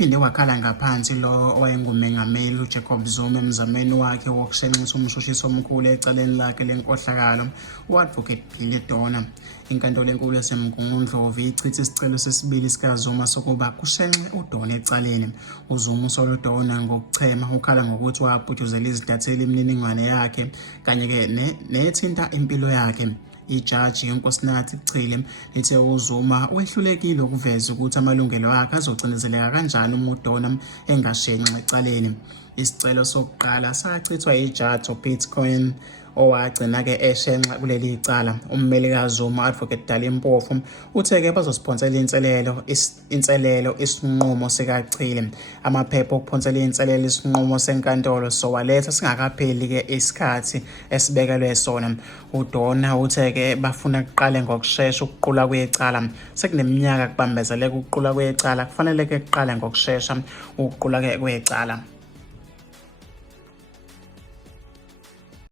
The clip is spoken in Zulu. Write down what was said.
uphinde wakhala ngaphansi lo owayengumengameli Jacob Zuma emzamweni wakhe wokushenxisa umshushiso omkhulu ecaleni lakhe lenkohlakalo u-Advocate Phile Dona. Inkantolo enkulu yaseMgungundlovu ichitha isicelo sesibili sikaZuma sokuba kushenxe uDona ecaleni. uZuma usola uDona ngokuchema, ukhala ngokuthi wabhujuzela izidatheli imininingwane yakhe kanye-ke nethinta impilo yakhe. Ijaji uNkosinathi Chile lithe uZuma wehlulekile ukuveza ukuthi amalungelo akhe azocindezeleka kanjani uma uDona engashenxi ecaleni. Isicelo sokuqala sachithwa ijaji Bitcoin owagcina-ke eshenxa kuleli cala. Ummeli kaZuma Advocate Dali Mpofu uthe-ke bazosiphonsela inselelo isinqumo sikachile. Amaphepha okuphonsela inselelo isinqumo senkantolo sowaletha singakapheli-ke isikhathi esibekelwe sona. uDona uthe-ke bafuna kuqale ngokushesha ukuqula kwecala. Sekuneminyaka kubambezeleka ukuqula kwecala, kufanele-ke kuqale ngokushesha ukuqula kwecala.